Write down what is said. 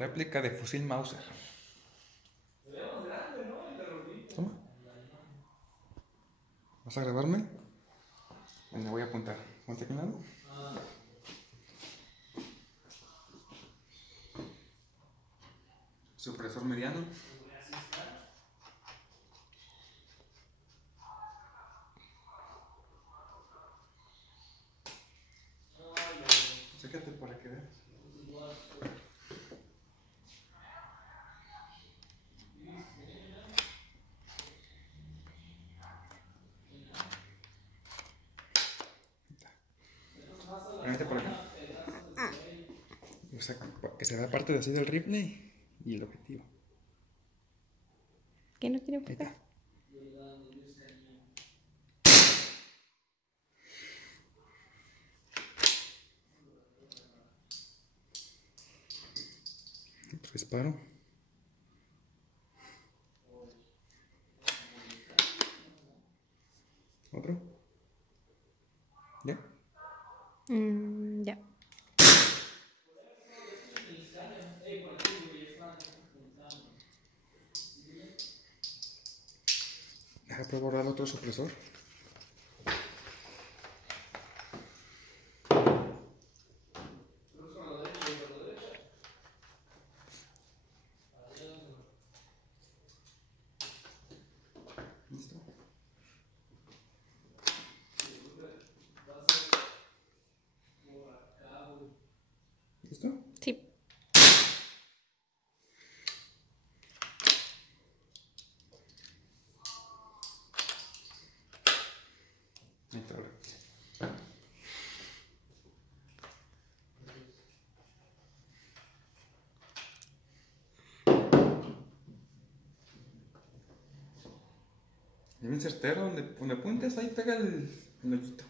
Réplica de fusil Mauser. Toma. ¿Vas a grabarme? Me voy a apuntar. Ponte aquí un lado. Supresor mediano. Chécate para que veas. Vente por acá. O sea, que se vea parte de así del rifle y el objetivo. ¿Qué no quiere buscar? Ahí está. Otro disparo. Otro. ¿Ya? Ya. Deja de borrar otro supresor. ¿Listo? ¿Listo? Sí. Ahí está. Y bien certero, donde apuntes, ahí pega el hoyito.